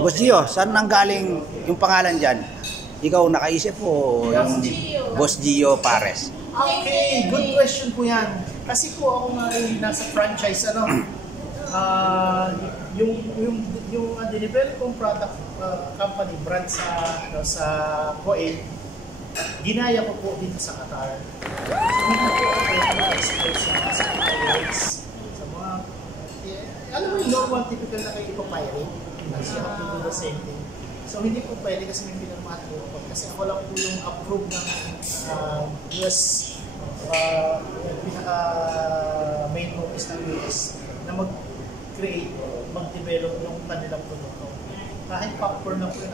Boss Gio, saan nanggaling yung pangalan dyan? Ikaw nakaisip o yung Boss Gio Pares? Okay, good question po yan. Kasi po ako nga ay nasa franchise, yung delivery kong product company, brand sa Kuwait, ginaya ko po dito sa Qatar. So, hindi po ako na-expose sa pirates, sa mga, alam mo yung normal, typical na kayo ipapirate, kasi you have to do the same thing. So, hindi po pwede kasi may pinarmahan po ako. Kasi ako lang po yung approve ng US, pinaka main office ng US na mag-create, mag-develop ng kanilang produkto. Kahit popcorn na po yun,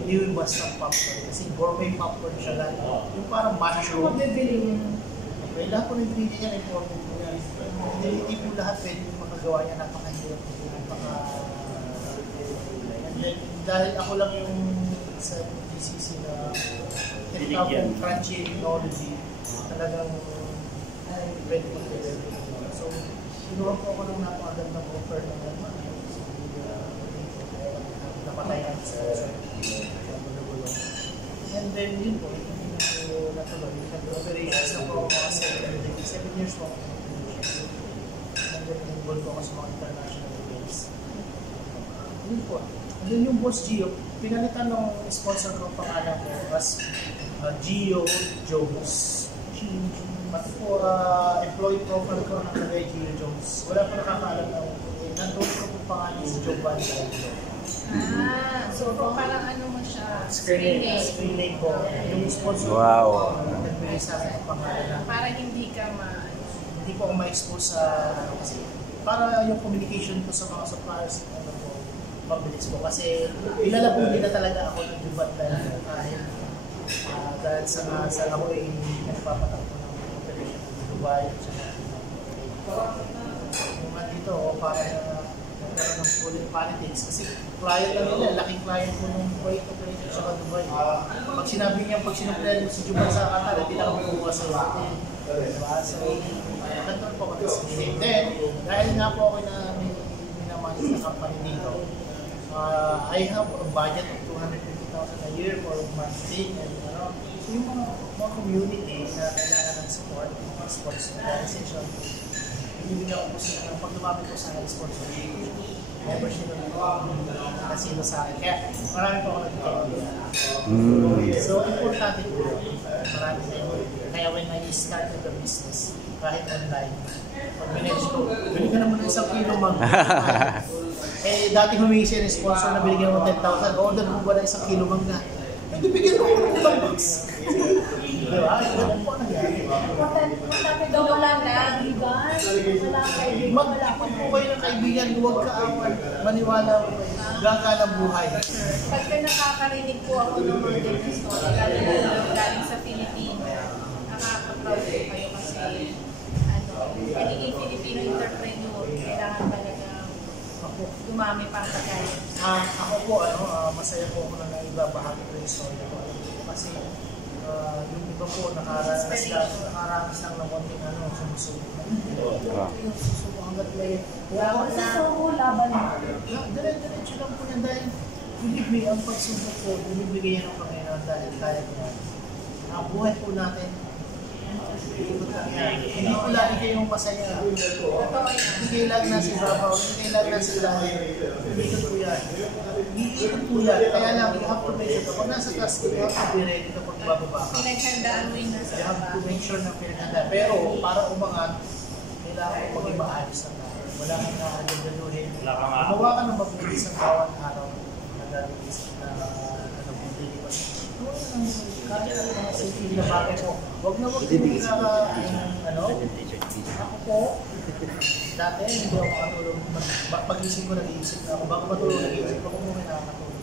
hindi yung basta popcorn. Kasi gourmet popcorn siya lang. Yung parang mushroom. Okay, lahat po ng ingredient niya, important po yan. Hindi po lahat pwede yung makagawa niya, napakahirap. And then, dahil ako lang yung sa GCC na tinatawag crunchy technology, talagang pwede mag-develop. So, sinuha po ako ng napakagandang offer ng napatayan sa and then yun po, hindi na po natuloy. Nag-operations na po ako mga 7 years po. And then involved po ako sa mga international events. Yun po. And then yung Boss Gio, pinalitan ng sponsor ko pangalan ko as Gio Jones. Pati po, employee profile ko ng kagay Gio Jones. Wala po nakakaalam na nandun ko po pangalan si Joe Van Dyke. So parang ano mo siya? Screen name po. Yung sponsor Wow. nagbigay sa akin ang pangalan na. Para hindi ka Hindi po ako ma-expose sa kasi para yung communication ko sa mga suppliers mabilis po. Kasi ilalabong din na talaga ako ng Jubat dahil sa ako ay nagpapatakbo ng operation ng Dubai at sa yung dito para nagkaroon ng full politics kasi client lang nila, laking client po ng Kuwait operation sa Dubai. Pag sinabi niya, pag sinuplayan mo si Juban sa Qatar, hindi na kami bukas sa atin. Diba? So, nagkaroon po ako sa then, dahil nga po ako na minamanage na company dito, I have a budget of 250,000 a year for marketing and so yung mga community na kailangan ng support, mga sports organization, ibibigyan ko po sila pag lumapit ko sa sponsorship. Membership ng kasino sa akin. Kaya marami po ako nagkakaroon. So, importante po. Marami sa inyo. Kaya when I started the business, kahit online, pag minage ko, bili ka naman ng 1 kilo mag. Eh, dati humingi siya ng sponsor na binigyan mo 10,000. Order mo ba na 1 kilo mag na? Hindi bigyan mo ko ng $2. Diba? Ganun po nangyari. Importante daw walang kaibigan. Mag-ipon po kayo ng kaibigan, huwag kaawan. Maniwala ko kayo. Gagana buhay. Pagka nakakarinig po ako ng mga business mo, galing sa Pilipino, nakaka-proud po kayo kasi pagiging Filipino entrepreneur, kailangan talaga dumami pang kagaya. Ako po, masaya po ako na naibabahagi ko yung story ko. Kasi yung iba po nakaranas lang ng konting sumusubok. Yung susubo hanggat may Susubo, laban mo. Dire-diretso lang po yan dahil believe me, ang pagsubok po, binibigay yan ng Panginoon dahil kaya niya. Ang buhay po natin, ikot lang yan. Hindi po lagi kayong masaya. Hindi kayo lagi nasa ibabaw, hindi kayo lagi nasa ilalim. Ikot po yan. Ikot po yan. Kaya lang, you have to make sure. Kapag nasa task, you have to be ready kapag bababa ka. Pinaghandaan mo yung nasa You have to make sure na pinaghandaan. Pero para umangat, kailangan mo maging maayos na tayo. Wala kang nakagaluhin. Gumawa ka ng mabuti sa bawat araw na gagawin sa nabuti. Kaya lang mga simple na bagay po. Huwag na huwag hindi ako po, dati hindi ako makatulog. Pag-isip ko, nag-iisip na ako. Bago matulog, nag-iisip ako muna nakakatulog.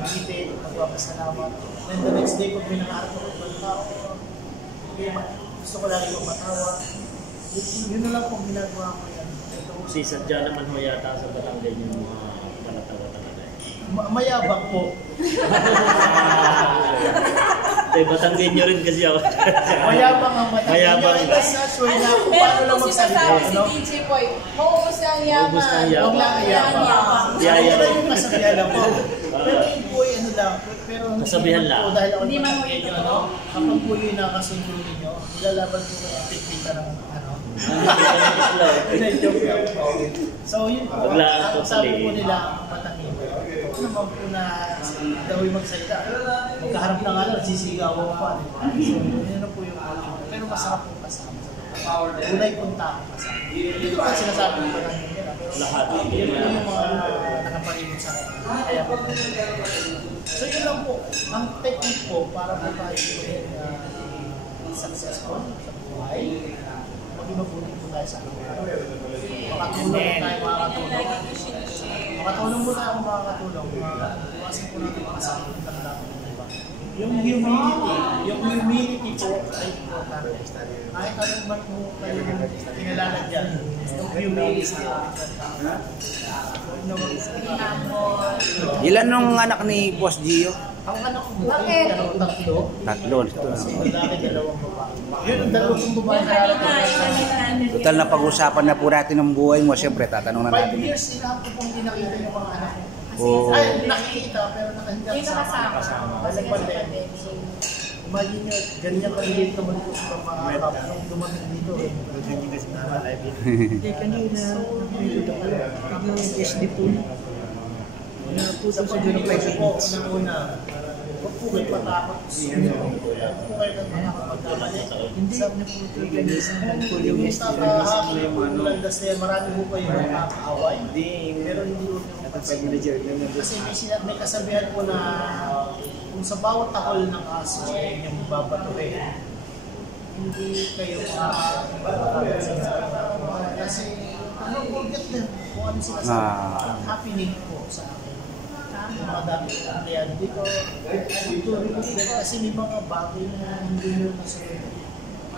Nag-iipit, magpapasalamat. Then the next day, pag may nakaharap ako ng tao, gusto ko lagi kong matawa. Yun na lang kung ginagawa ko yan. Si sadya naman ho yata sa Batanggay yung mga palatawa talaga. Mayabang po. Tay, Batanggenyo rin kasi ako. Mayabang ang mata. Mayabang. Yung ilas na, sure na kung paano Meron lang po magsalita. sinasabi si Ano? DJ Boy, maubos na ang yaman. Maubos na ang yaman. Huwag lang ang yabang. Yaya. Ano yung kasabihan lang po. Pero yun po ay ano lang. Pero Kasabihan lang. Po, dahil ako Hindi man naman po ano, kapag po yung nakasundo ninyo, nilalaban po kayo ang tikita ng ano. Joke lang po. So yun po, Waglaan po ang sa sabi po liit. nila ang matangin. Ito naman po na daw yung magsalita. Magkaharap na nga lang, sisigawan pa. So yun na po yung pero masarap po kasama. Ulay punta ako kasama. Hindi ko pa sinasabi ko pa namin nila. Lahat. Yun po yung mga nakaparinig sa akin. Kaya po. So yun lang po. Ang technique po para po tayo successful sa buhay. Maging mabuti po tayo sa akin. Makatulong po tayo, makakatulong. Makatulong po tayo, makakatulong. Iwasan po natin makasakit ng lahat. Yung humility po ay important. Kahit anong man po kayo kinalala dyan, yung humility po. Ilan nung anak ni Boss Gio? Ang anak ko po ay tatlo. Tatlo. Lalaki, dalawang babae. Yun, ang dalawang babae na Total na pag-usapan na po natin ng buhay mo. Siyempre, tatanong na 5 natin. years sila ko pong pinakita yung mga anak ko. Oo. Ay, nakikita pero nakahinda Hindi nakasama. Balik-balik. So, imagine nyo, ganyan kaliliit naman ito sa mga kap nung dumating dito. Ganyan kasi na live yun. Hindi, kanina, yung SD po, napuso sa dyan ng 5 minutes. Una-una, huwag po kayo matakot. Huwag po kayo makakapagkamali. Hindi, sabi niya po ito, ganyan po yung SD. Landas na yan, marami po kayo nakakaaway. Pero hindi po kasi may kasabihan po na kung sa bawat takol ng aso ay inyong babatuhin, hindi kayo kasi ano, forget din kung ano sila sa happening po sa akin. Yung mga dami kaya dito, kasi may mga bagay na hindi nyo nasunod.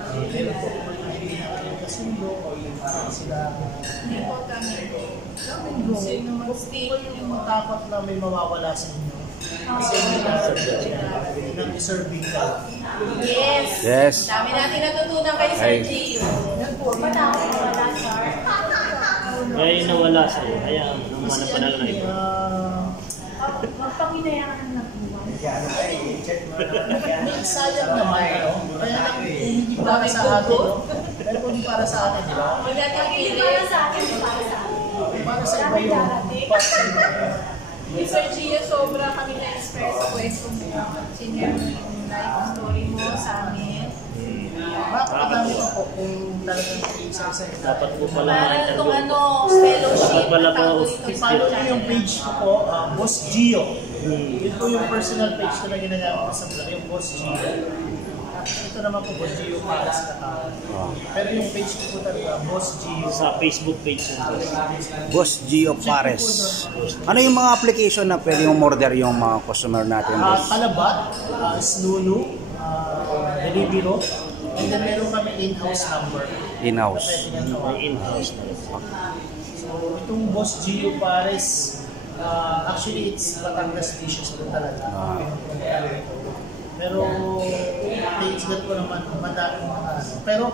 Meron po kung hindi natin kasundo o sila Hindi po kami. sino mag-stay yung matakot na may mawawala sa inyo. Kasi nag-deserving ka. Yes. Yes. Dami natin natutunan kay Sir Ay. Gio. Yan po. Matakot wala, Sir. Kaya nawala sa'yo. Kaya naman panalo na ito. Magpanginayangan ng buwan. Sayang naman, ano? Kaya lang, hindi para sa atin, no? Pero kung hindi para sa atin, di ba? Huwag natin ang pili. Para sa akin, para sa akin. Para sa iba yun. Para sa iba. Ni Sir Gio, sobra kami na-expert sa kwestong sinare yung life story mo sa amin. Makakadami pa po kung talagang isa-isa. Dapat po pala Para makita itong ano, fellowship. Dapat pala po. I-follow nyo yung page ko po, Boss Gio. Yun po yung personal page ko na ginagamit ko sa vlog, yung Boss Gio. Ito naman po, Boss Gio para sa katawan. Pero yung page ko po talaga, Boss Gio. sa Facebook page yun. Boss Gio Pares. Ano yung mga application na pwede mong order yung mga customer natin? Boss? Kalabat, Snulu, Delibiro, and then meron kami in-house number. In-house. May in-house. So, itong Boss Gio Pares, actually it's Batangas dishes po talaga. Pero, taste that ko naman, madaming mga ano. Pero,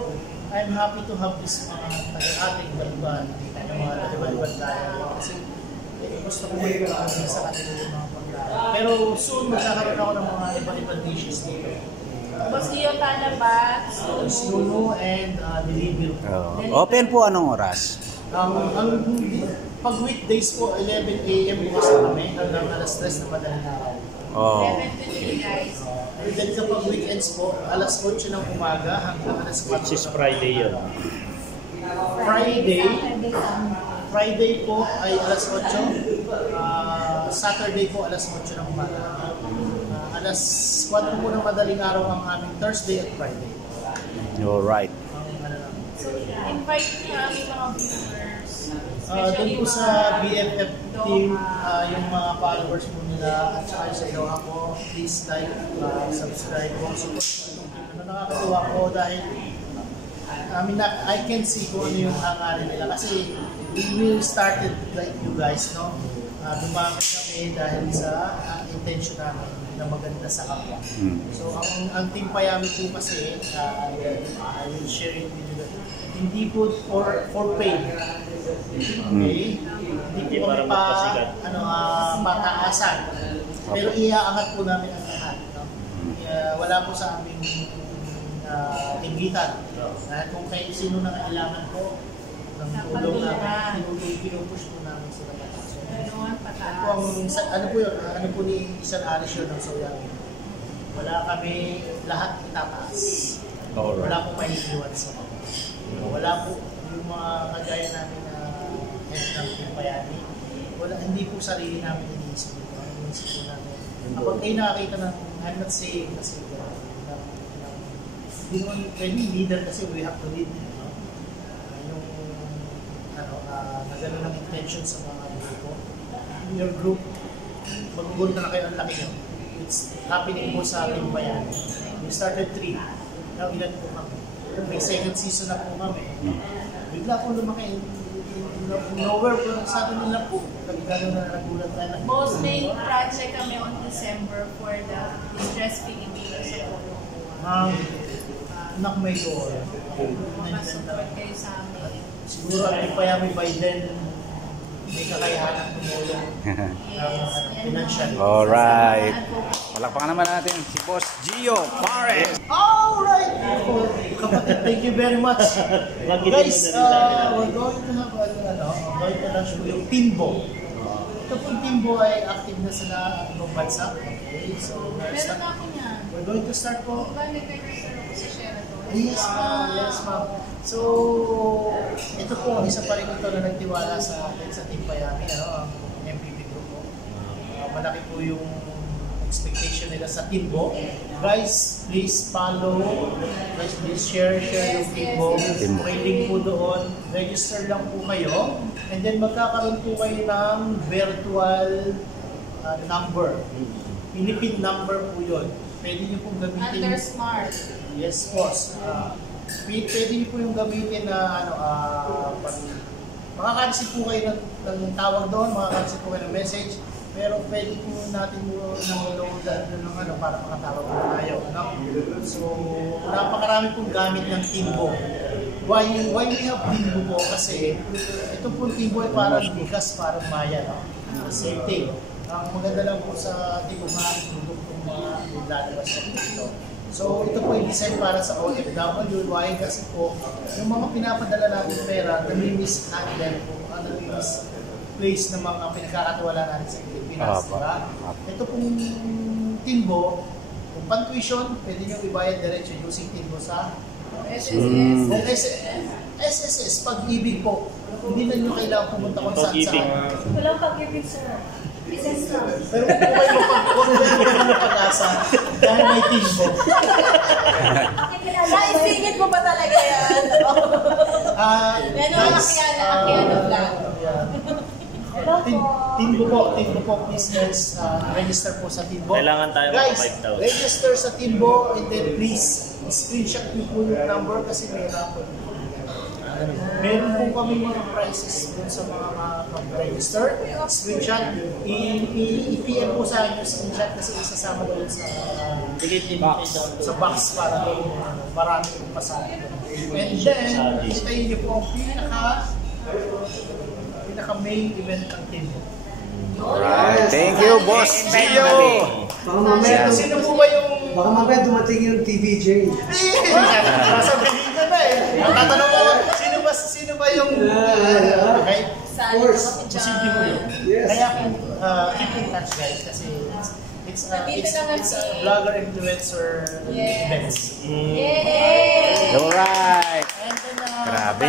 I'm happy to have this mga taga-ating baliban, yung mga taga-baliban kaya. Kasi, gusto ko yung sa kanila yung mga pagkain. Pero soon, magkakaroon ako ng mga iba-ibang dishes dito. Boss Gio Talabat. Snulu and Delibiro. Open po anong oras? Pag weekdays po, 11 a.m. bukas na kami hanggang alas 3 na madaling araw. Oh. 11 to 3 guys. And then kapag weekends po, alas 8 ng umaga hanggang alas 4. Which is Friday yun. Friday po ay alas 8. Saturday po alas 8 ng umaga. Alas 4 po ng madaling araw ang aming Thursday at Friday. You're right. So, invite niyo ang aming mga viewers. Doon po sa BFF team, yung mga followers po nila at saka sa Doha po, please like, subscribe po, support po. Nakakatuwa po dahil I can see kung ano yung hangarin nila kasi we started like you guys, no? Dumami kami dahil sa intention namin. na maganda sa kapwa. Mm. So ang Team Payami po kasi, I will share it with you that hindi po for pain. Okay? Hindi po kami pataasan. Pero iaangat po namin ang lahat. No? Wala po sa aming inggitan. Kung kayo sino na kailangan po ng tulong namin, pinupush po namin sila pataas. Ano po yun? Ano po ni Isan Alice yun ng Soyangin? Wala kami lahat itataas. Wala po may iiwan sa mga. Wala po yung mga kagaya namin na head ng Team Payami. Hindi po sarili namin iniisip ito. Iniisip po namin. Kapag kayo nakakita ng, I'm not saying kasi hindi naman pwedeng leader kasi we have to lead. No? Yung na gano'n ang intention sa mga grupo. Your group, mag-gulta na kayo ang laki nyo. It's happening po sa Team Payami. We started 3. Now ilan po kami. May second season na po kami. Bigla po lumaki. Nowhere po sa atin nila po. Gano'n na nagulat tayo. Most main project kami on December for the Distress Filipinos sa Polo. Knock my door. Masupport kayo sa amin. Siguro ang Team Payami by then may kakayahan tumulong financially. Alright. Palakpakan naman natin si Boss Gio Pares. Alright! Kapatid, thank you very much. Guys, we're going to have going to launch po yung Timbo. Ito pong Timbo ay active na sa ibang bansa. Okay, so Meron na ako niyan. we're going to start po. Balik kayo ako sa Sheraton. Yes, ma'am. Yes, ma'am. So, ito po, isa pa rin ito na nagtiwala sa atin sa Team Payami, ang MPP group po. Malaki po yung expectation nila sa Timbo. Guys, please follow. Guys, please share yung Timbo. May link po doon. Register lang po kayo. And then magkakaroon po kayo ng virtual number. Philippine number po yun. Pwede nyo pong gamitin. Under Smart. Yes, boss. Pwede niyo po yung gamitin na makaka-receive po kayo ng tawag doon, makaka-receive po kayo ng message, pero pwede po natin mo loadan ng para makatawag po tayo. So, napakarami pong gamit ng Timbo. Why we have Timbo po? Kasi ito pong Timbo ay parang bigas, parang maya. Same thing. Ang maganda lang po sa Timbo, maraming produktong mga lalabas na dito. So ito po yung design para sa OFW. Why? Kasi po, yung mga pinapadala natin pera, nami-miss natin po, nami-miss place ng mga pinagkakatiwala natin sa Pilipinas. Diba? Ito pong Timbo, kung pan-tuition, pwede nyo ibayad diretso using Timbo sa SSS. Kung SSS, pag-ibig po, hindi na nyo kailangan pumunta kung saan-saan. Walang pag-ibig sir. Business lang. Pero kung kayo mapag-asa, dahil may Timbo. Naisingit mo ba talaga yan? Timbo po, business, register po sa Timbo. Kailangan tayo Guys, mga 5,000. register sa Timbo and then please, screenshot nyo po yung number kasi may rapid. Meron po kami mga prices dun sa mga mag-register. Screenshot, i-PM po sa akin yung screenshot kasi isasama doon sa box para doon marami yung pasado. And then, hintayin niyo po ang pinaka-main event ng Timbo. Alright. Thank you, Boss Gio. Baka mamaya, Sino po ba yung... baka mamaya dumating yung TVJ. Sasabihin ko na eh. Ang tatanong ko, sino ba yung... Okay? Of course. Posible mo yun. Yes. Kaya kung keep in touch guys kasi it's a vlogger influencer events. Yay! Alright. And then, Grabe.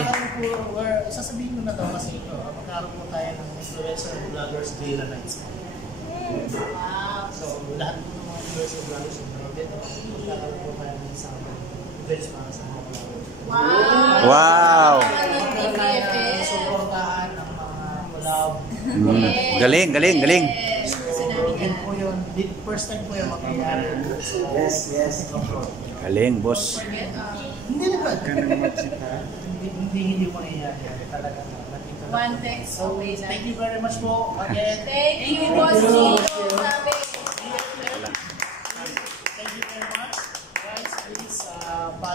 sasabihin ko na to kasi magkaroon po tayo ng influencer vloggers gala nights. Wow. So, lahat po ng mga influencer vloggers yung event, magkaroon po tayo ng isang events para sa mga vloggers. Wow! Wow. Suportahan ng mga collab. Galing, galing, galing. Yun po yun. First time po yung mangyayari. Yes. Galing, boss. Hindi naman. Hindi mangyayari. Talaga. One text, So, okay na. thank you very much po. Again. Thank you, Boss Gio. Sabi.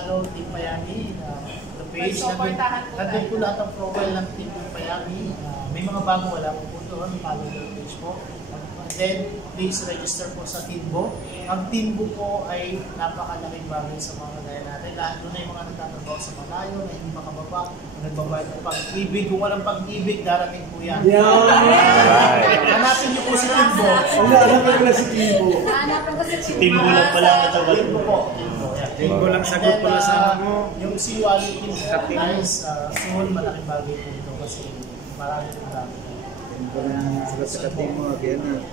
follow Team Payami, the page. Supportahan po Nandun tayo. po lahat ang profile ng Team Payami. May mga bago, wala po po doon. Follow the page po. And then, please register po sa Timbo. Ang Timbo po ay napakalaking bagay sa mga kagaya natin. Lahat doon ay mga nagtatrabaho sa malayo, na hindi makababa, nagbabayad ng pag-ibig. Kung walang pag-ibig, darating po yan. Hanapin niyo po si Timbo. Hanapan ko si Timbo lang pala ang katagal. Timbo po. Timbo. Timbo lang sagot pala sa ano. Yung si Wally Timbo, guys, soon malaking bagay po ito kasi marami po dami. Sagot sa Timbo.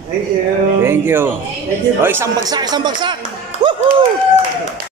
Thank you. Thank you. O, isang bagsak, isang bagsak! Woohoo!